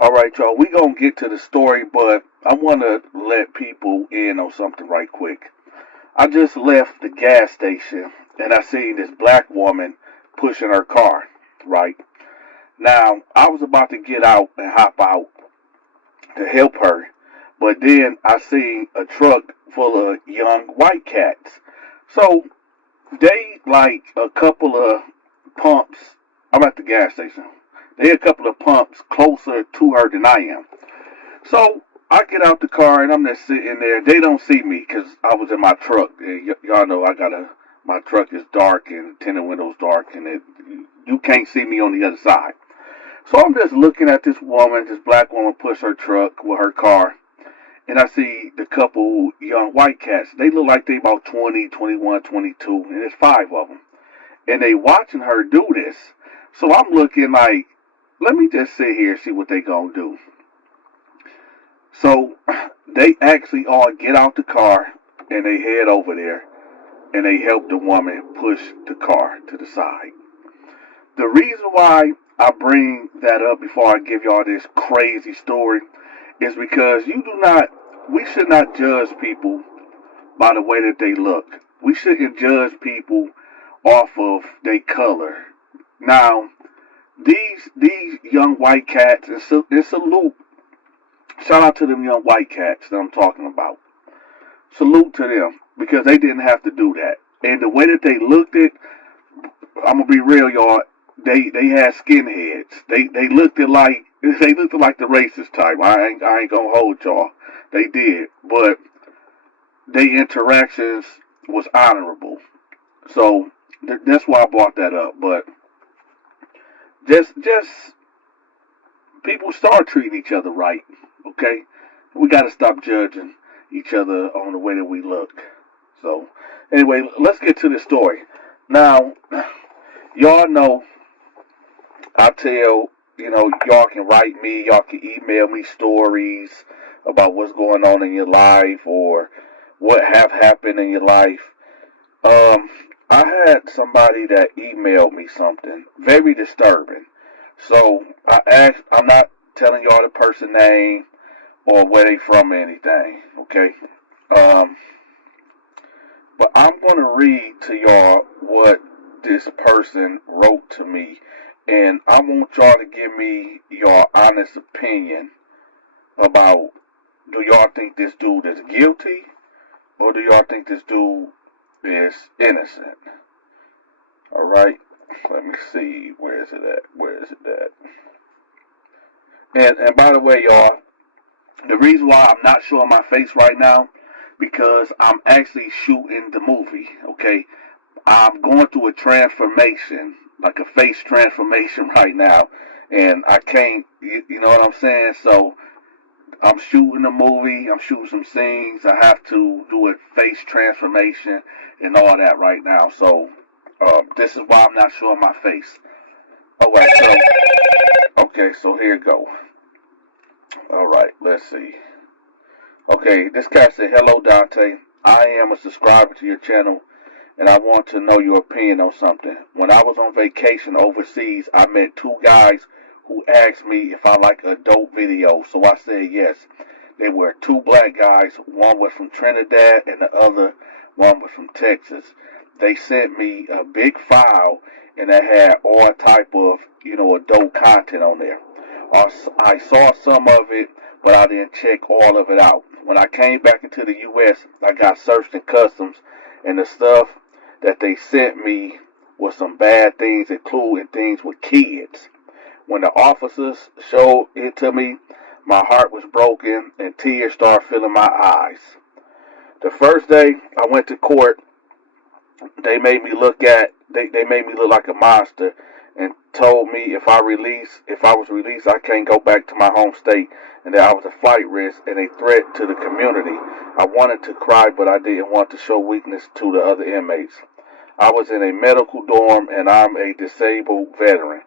All right, y'all. We gonna get to the story, but I want to let people in on something right quick. I just left the gas station and I seen this black woman pushing her car. Right now, I was about to get out and hop out to help her, but then I seen a truck full of young white cats. So they like a couple of pumps. I'm at the gas station. They a couple of pumps closer to her than I am. So I get out the car and I'm just sitting there. They don't see me because I was in my truck. Y'all know my truck is dark and tinted windows dark, and you can't see me on the other side. So I'm just looking at this woman, this black woman, push her truck with her car, and I see the couple young white cats. They look like they about 20, 21, 22, and there's five of them. And they watching her do this. So I'm looking like, let me just sit here and see what they gonna do. So they actually all get out the car and they head over there and they help the woman push the car to the side. The reason why I bring that up before I give y'all this crazy story is because we should not judge people by the way that they look. We shouldn't judge people off of their color. Now, these young white cats, and salute, shout out to them young white cats that I'm talking about. Salute to them because they didn't have to do that. And the way that they looked at, I'm gonna be real, y'all. They had skinheads. They looked at like the racist type. I ain't gonna hold y'all. They did, but their interactions was honorable. So that's why I brought that up. But just people start treating each other right. Okay, we got to stop judging each other on the way that we look. So anyway, let's get to the story. Now, y'all know I tell, y'all can write me, y'all can email me stories about what's going on in your life or what have happened in your life. Um, I had somebody that emailed me something very disturbing. So I asked, I'm not telling y'all the person name or where they from or anything, okay? Um, but I'm gonna read to y'all what this person wrote to me, and I want y'all to give me your honest opinion about, do y'all think this dude is guilty or do y'all think this dude is innocent? All right, let me see. Where is it at? Where is it at? And by the way, y'all, the reason why I'm not showing my face right now because I'm actually shooting the movie. Okay, I'm going through a transformation, like a face transformation right now, and I can't. You know what I'm saying? So I'm shooting a movie. I'm shooting some scenes. I have to do a face transformation and all that right now. So this is why I'm not showing my face. All right. So okay. So here you go. All right. Let's see. Okay. This cat said, "Hello, Dante. I am a subscriber to your channel, and I want to know your opinion on something. When I was on vacation overseas, I met two guys who asked me if I like adult videos, so I said yes. They were two black guys. One was from Trinidad and the other one was from Texas. They sent me a big file and it had all type of, adult content on there. I saw some of it, but I didn't check all of it out. When I came back into the U.S., I got searched in customs, and the stuff that they sent me was some bad things, including things with kids. When the officers showed it to me, my heart was broken and tears started filling my eyes. The first day I went to court, they made me look like a monster and told me if I was released, I can't go back to my home state and that I was a flight risk and a threat to the community. I wanted to cry, but I didn't want to show weakness to the other inmates. I was in a medical dorm and I'm a disabled veteran.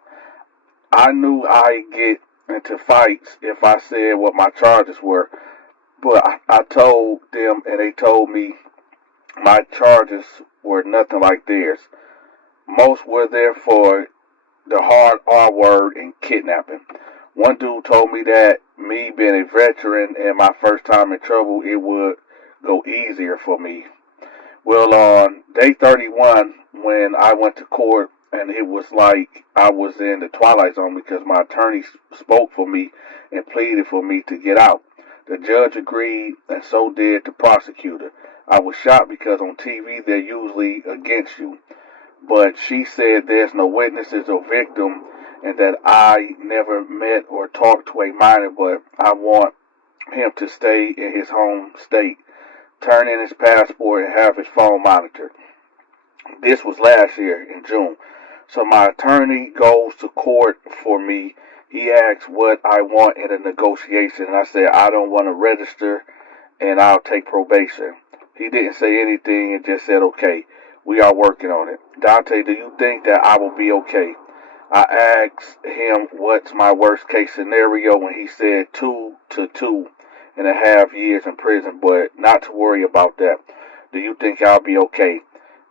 I knew I'd get into fights if I said what my charges were, but I told them and they told me my charges were nothing like theirs. Most were there for the hard R word and kidnapping. One dude told me that me being a veteran and my first time in trouble, it would go easier for me. Well, on day 31, when I went to court, and it was like I was in the twilight zone because my attorney spoke for me and pleaded for me to get out. The judge agreed, and so did the prosecutor. I was shocked because on TV they're usually against you, but she said there's no witnesses or victim, and that I never met or talked to a minor, but I want him to stay in his home state, turn in his passport, and have his phone monitored. This was last year in June. So my attorney goes to court for me. He asks what I want in a negotiation, and I said I don't want to register, and I'll take probation. He didn't say anything and just said, okay, we are working on it. Dante, do you think that I will be okay? I asked him what's my worst case scenario, and he said 2 to 2.5 years in prison, but not to worry about that. Do you think I'll be okay?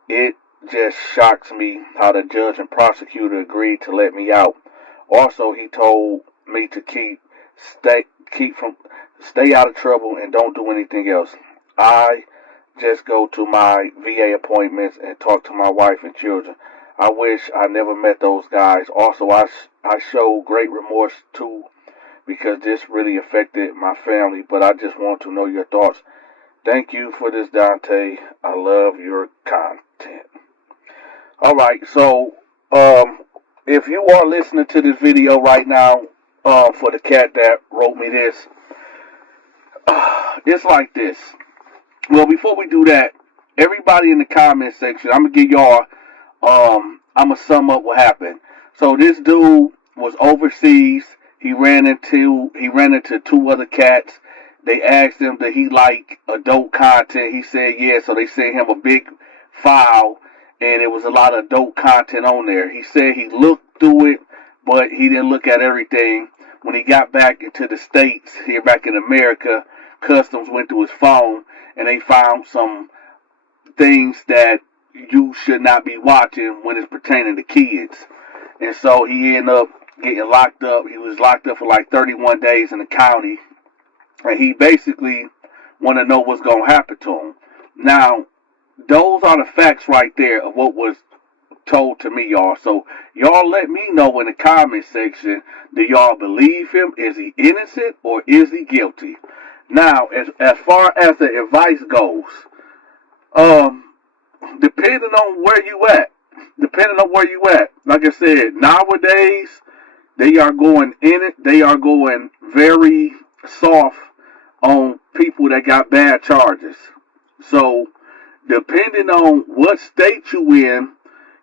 It just shocks me how the judge and prosecutor agreed to let me out. Also, he told me to stay out of trouble and don't do anything else. I just go to my VA appointments and talk to my wife and children. I wish I never met those guys. Also, I show great remorse too because this really affected my family, but I just want to know your thoughts. Thank you for this, Dante. I love your content. Alright, so if you are listening to this video right now, for the cat that wrote me this, it's like this. Well, before we do that, everybody in the comment section, I'm gonna give y'all, I'm gonna sum up what happened. So this dude was overseas. He ran into 2 other cats. They asked him that he like adult content. He said yeah, so they sent him a big file, and it was a lot of adult content on there. He said he looked through it, but he didn't look at everything. When he got back into the States, here back in America, Customs went through his phone, and they found some things that you should not be watching when it's pertaining to kids. And so he ended up getting locked up. He was locked up for like 31 days in the county. And he basically want to know what's going to happen to him. Now, those are the facts right there of what was told to me, y'all. So, y'all let me know in the comment section, do y'all believe him? Is he innocent or is he guilty? Now, as far as the advice goes, depending on where you at, like I said, nowadays, they are going in it, they are going very soft on people that got bad charges. So, depending on what state you in,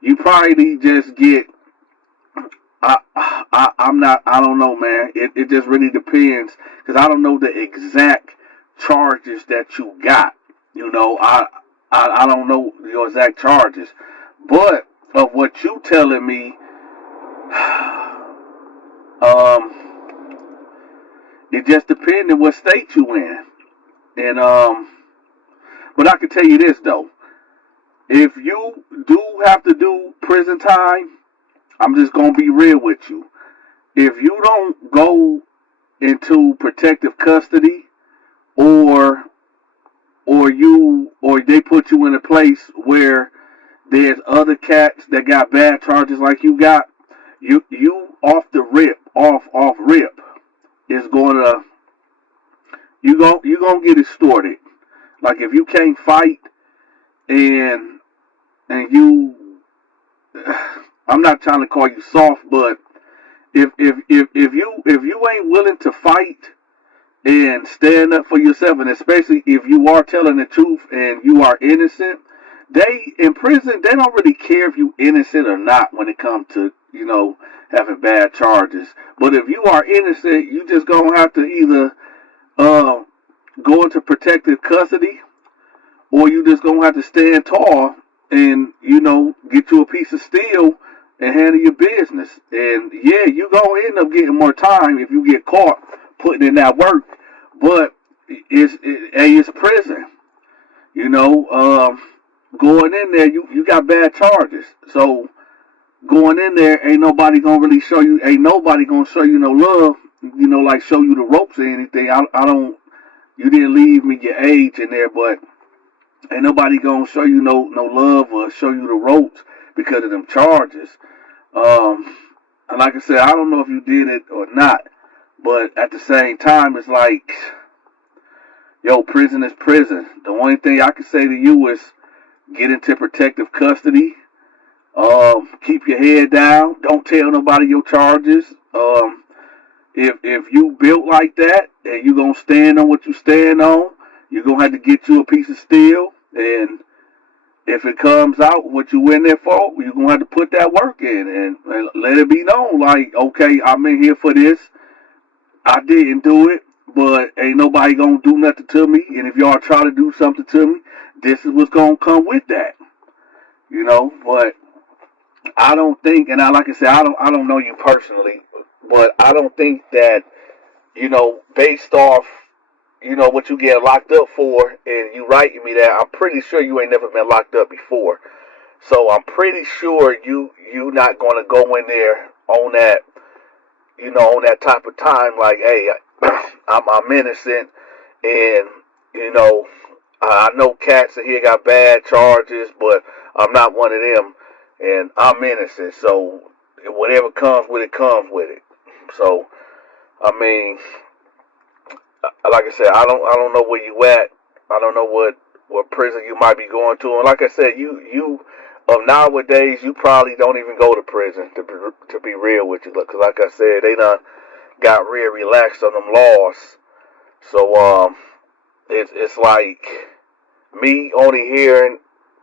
you probably just get, I don't know, man. It just really depends, because I don't know the exact charges that you got. You know, I don't know your exact charges. But, of what you telling me, it just depends on what state you in. And, but I can tell you this, though. If you do have to do prison time, I'm just going to be real with you. If you don't go into protective custody, or they put you in a place where there's other cats that got bad charges like you got, you off the rip, off rip, is gonna, you gonna get extorted. Like if you can't fight and you, I'm not trying to call you soft, but if you ain't willing to fight and stand up for yourself, and especially if you are telling the truth and you are innocent, they in prison, they don't really care if you innocent or not when it comes to, you know, having bad charges. But if you are innocent, you just gonna have to either go into protective custody, or you just gonna have to stand tall and, you know, get you a piece of steel and handle your business. And yeah, you gonna end up getting more time if you get caught putting in that work. But it's prison. You know, going in there, you got bad charges. So going in there, ain't nobody gonna show you no love like show you the ropes or anything. I don't. You didn't leave me your age in there, but ain't nobody gonna show you no love or show you the ropes because of them charges. And like I said, I don't know if you did it or not, but at the same time, it's like, yo, prison is prison. The only thing I can say to you is get into protective custody. Keep your head down. Don't tell nobody your charges. If you built like that and you gonna stand on what you stand on, you're gonna have to get you a piece of steel. And if it comes out what you went there for, you're gonna have to put that work in and let it be known. Like, okay, I'm in here for this. I didn't do it, but ain't nobody gonna do nothing to me. And if y'all try to do something to me, this is what's gonna come with that. But I don't think, and like I said, I don't know you personally, but I don't think that, based off, what you get locked up for, and you writing me that, I'm pretty sure you ain't never been locked up before. So I'm pretty sure you not gonna go in there on that, on that type of time, like, hey, I'm innocent, and, I know cats in here got bad charges, but I'm not one of them, and I'm innocent, so whatever comes with it, comes with it. So, I mean, like I said, I don't know where you at. I don't know what prison you might be going to, and like I said, you of nowadays, you probably don't even go to prison, to be real with you, because like I said, they done got real relaxed on them laws. So it's like me only hearing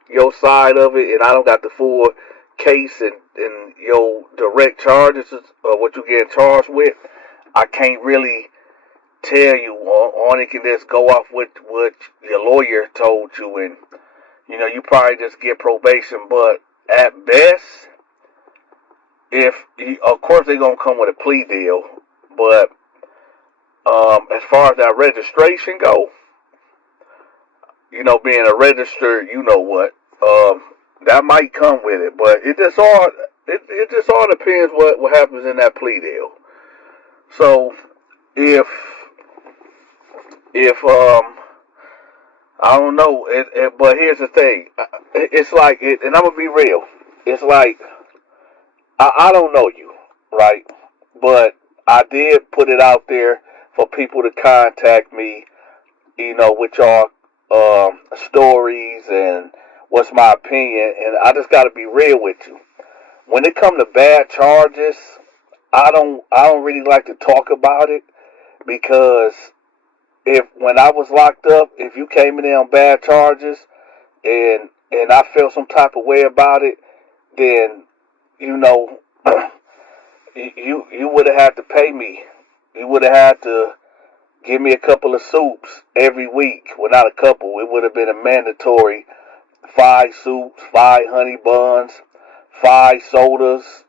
your side of it, and I don't got the full case and your direct charges of what you getting charged with. I can't really tell you. Only can just go off what your lawyer told you, and you probably just get probation. But at best, of course they're gonna come with a plea deal, but as far as that registration go, being a registered, that might come with it, but it just all depends what happens in that plea deal. So if I don't know, but here's the thing, it's like and I'm gonna be real. It's like I don't know you, right? But I did put it out there for people to contact me, with y'all stories and what's my opinion, and I just got to be real with you. When it comes to bad charges, I don't really like to talk about it, because when I was locked up, if you came in there on bad charges and I felt some type of way about it, then you would have had to pay me. You would have had to give me a couple of soups every week. Well, not a couple. It would have been a mandatory 5 soups, 5 honey buns, 5 sodas,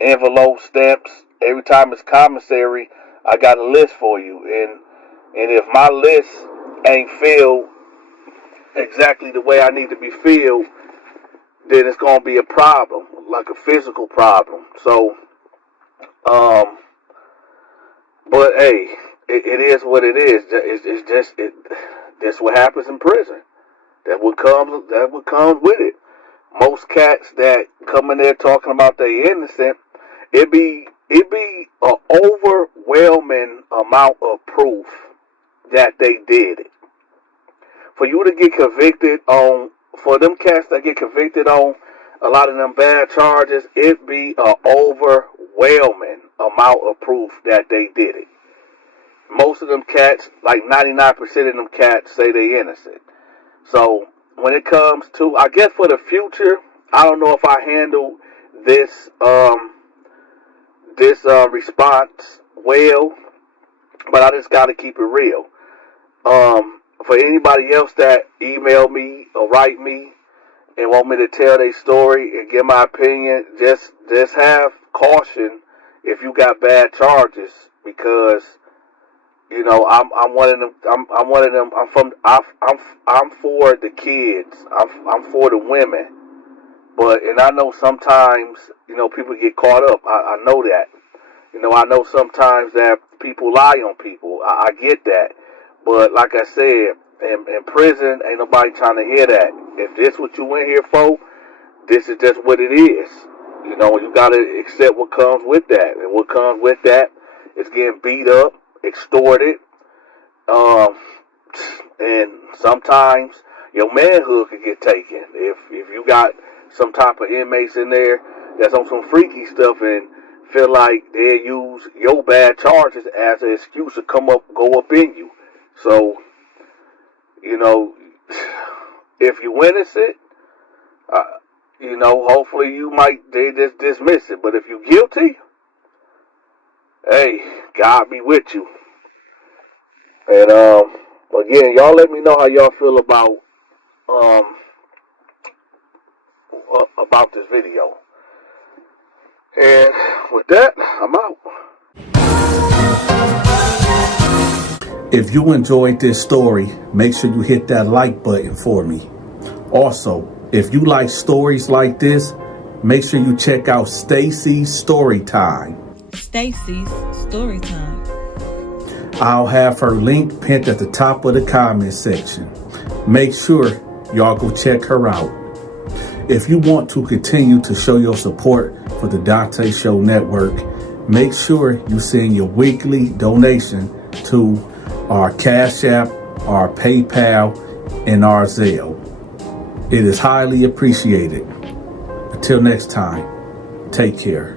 envelope stamps. Every time it's commissary, I got a list for you. And if my list ain't filled exactly the way I need to be filled, then it's going to be a problem, like a physical problem. So, but hey, it is what it is. It's just that's what happens in prison. That what comes with it. Most cats that come in there talking about they innocent, it be an overwhelming amount of proof that they did it. For you to get convicted for them cats that get convicted on a lot of them bad charges, it be an overwhelming amount of proof that they did it. Most of them cats, like 99% of them cats, say they innocent. So when it comes to, I guess for the future, I don't know if I handle this response well, but I just got to keep it real. For anybody else that email me or write me and want me to tell their story and give my opinion, just have caution if you got bad charges, because I'm one of them. I'm one of them. I'm for the kids. I'm for the women. And I know sometimes people get caught up. I know that. I know sometimes that people lie on people. I get that. But like I said, in prison, ain't nobody trying to hear that. If this what you in here for, this is just what it is. You got to accept what comes with that. And what comes with that is getting beat up, extorted, and sometimes your manhood could get taken. If you got some type of inmates in there that's on some freaky stuff and feel like they use your bad charges as an excuse to go up in you. So, if you innocent, hopefully they just dismiss it. But if you guilty, hey, God be with you. And again, y'all let me know how y'all feel um about this video. And with that, I'm out. If you enjoyed this story, make sure you hit that like button for me. Also, if you like stories like this, make sure you check out Stacy's Storytime. Stacy's Storytime. I'll have her link pinned at the top of the comment section. Make sure y'all go check her out. If you want to continue to show your support for the Donta Show Network, make sure you send your weekly donation to our Cash App, our PayPal, and our Zelle. It is highly appreciated. Until next time, take care.